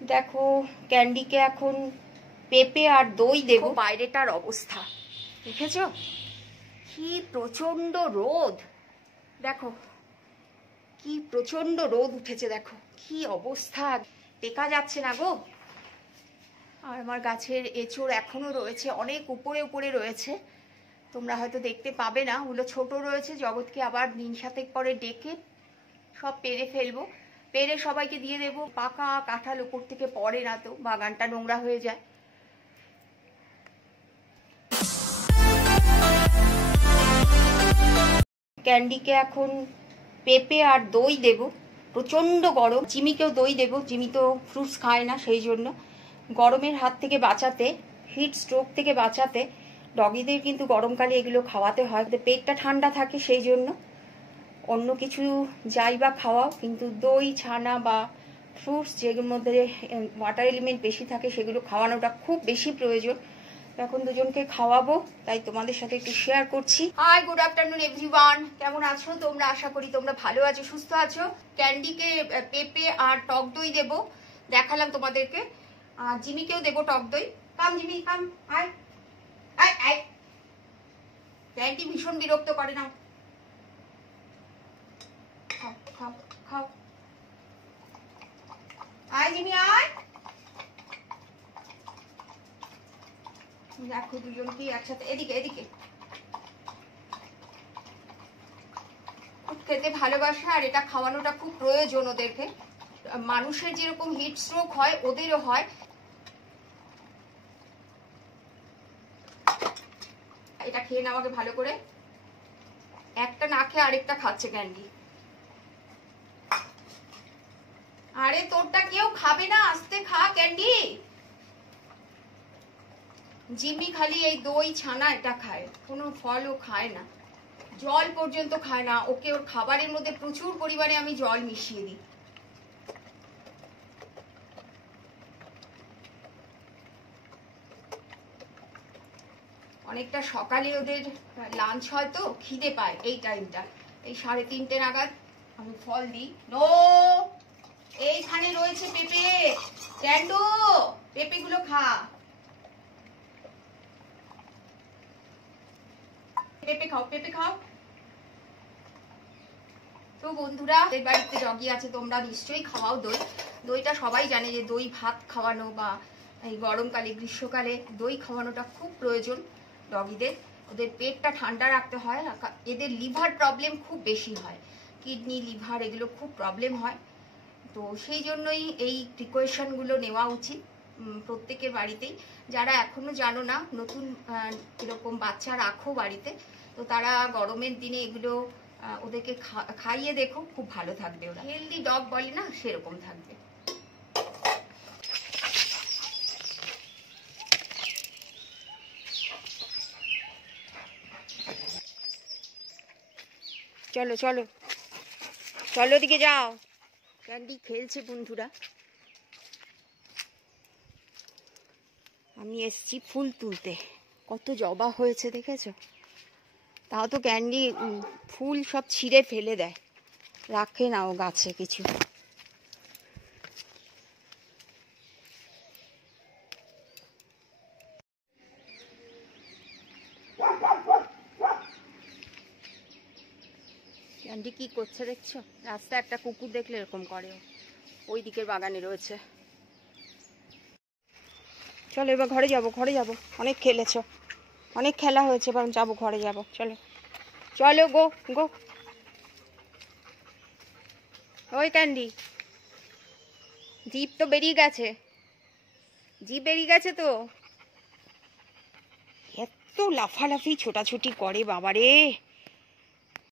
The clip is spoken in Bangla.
দেখো ক্যান্ডিকে এখন পেঁপে আর দই দেবো। বাইরেটার অবস্থা দেখেছো, কি প্রচন্ড রোদ। দেখো কি প্রচন্ড রোদ উঠেছে, দেখো কি অবস্থা, টেকা যাচ্ছে না গো। আর আমার গাছের এঁচোড় এখনো রয়েছে, অনেক উপরে উপরে রয়েছে, তোমরা হয়তো দেখতে পাবে না, ওগুলো ছোট রয়েছে। জগৎকে আবার দিন সাতেক পরে ডেকে সব পেরে ফেলবো, পেরে সবাইকে দিয়ে দেবো। পাকা কাঁঠাল উপর থেকে পড়ে না তো, বাগানটা নোংরা হয়ে যায়। ক্যান্ডিকে এখন পেঁপে আর দই দেবো, প্রচণ্ড গরম। জিমিকেও দই দেবো, জিমি তো ফ্রুটস খায় না, সেই জন্য গরমের হাত থেকে বাঁচাতে, হিট স্ট্রোক থেকে বাঁচাতে ডগিদের কিন্তু গরমকালে এগুলো খাওয়াতে হয়, পেটটা ঠান্ডা থাকে, সেই জন্য। অন্য কিছু যাই বা খাওয়াও, কিন্তু দই ছানা বা ফ্রুটস যেগুলোর মধ্যে ওয়াটার এলিমেন্ট বেশি থাকে সেগুলো খাওয়ানোটা খুব বেশি প্রয়োজন। এখন দুজনকে খাওয়াবো, তাই তোমাদের সাথে একটু শেয়ার করছি। হাই, গুড আফটারনুন এভরিওয়ান, কেমন আছো তোমরা? আশা করি তোমরা ভালো আছো, সুস্থ আছো। ক্যান্ডিকে পেঁপে আর টক দই দেবো, দেখালাম তোমাদেরকে। জিমিকেও দেবো টক দই। কাম জিমি কাম, আয় আয় আয়। ক্যান্ডি ভীষণ বিরক্ত করে না, খাও খাও খাও। আয় জিমি আয়। দেখো দুজনকে একসাথে, এদিকে এদিকে। খুব খেতে ভালোবাসে, আর এটা খাওয়ানোটা খুব প্রয়োজন ওদেরকে। মানুষের যেরকম হিট স্ট্রোক হয় ওদেরও হয়। এটা খেয়ে নাও আগে ভালো করে। একটা না খেয়ে আরেকটা খাচ্ছে ক্যান্ডি। আরে তোরটা কেউ খাবে না, আস্তে খা ক্যান্ডি। জিমি খালি এই দই ছানা এটা খায়, কোনো ফলও খায় না, জল পর্যন্ত খায় না। ওকে ওর খাবারের মধ্যে প্রচুর পরিমাণে আমি জল মিশিয়ে দিই। অনেকটা সকালে ওদের লাঞ্চ হয় তো, খিদে পায় এই টাইমটা, এই 3:30 নাগাদ আমি ফল দিই। নো, এইখানে রয়েছে পেঁপে, ক্যান্ডো পেঁপে গুলো খা, পেঁপে খাও পেঁপে খাও। তো বন্ধুরা, এই বাড়িতে ডগি আছে, তোমরা নিশ্চয়ই খাওয়াও দই। দইটা সবাই জানে যে দই ভাত খাওয়ানো বা এই গরমকালে গ্রীষ্মকালে দই খাওয়ানোটা খুব প্রয়োজন ডগিদের। ওদের পেটটা ঠান্ডা রাখতে হয়, এদের লিভার প্রবলেম খুব বেশি হয়, কিডনি লিভার এগুলো খুব প্রবলেম হয়। তো সেই জন্যই এই প্রিকশনগুলো নেওয়া উচিত প্রত্যেকের বাড়িতেই। যারা এখনো জানো না, নতুন এরকম বাচ্চা রাখো বাড়িতে, তো তারা গরমের দিনে এগুলো ওদেরকে খাইয়ে দেখো, খুব ভালো থাকবে ওরা। হেলদি ডগ বলে না, সেরকম থাকবে। চলো চলো চলো, দিকে যাও। ক্যান্ডি খেলছে বন্ধুরা। আমি এসছি ফুল তুলতে, কত জবা হয়েছে দেখেছো? তাও তো ক্যান্ডি ফুল সব ছিঁড়ে ফেলে দেয়, রাখে না ও গাছে কিছু। ক্যান্ডি কি করছে দেখছো? রাস্তায় একটা কুকুর দেখলে এরকম করে, ওই দিকের বাগানে রয়েছে। চলো এবার ঘরে যাবো, ঘরে যাবো, অনেক খেলেছো, অনেক খেলা হয়েছে, এবার যাবো ঘরে যাবো। চলো চলো, গো গো। ওই ক্যান্ডি, জিপ তো বেরিয়ে গেছে, জিপ বেরিয়ে গেছে তো। এত লাফালাফি ছোটাছুটি করে বাবারে।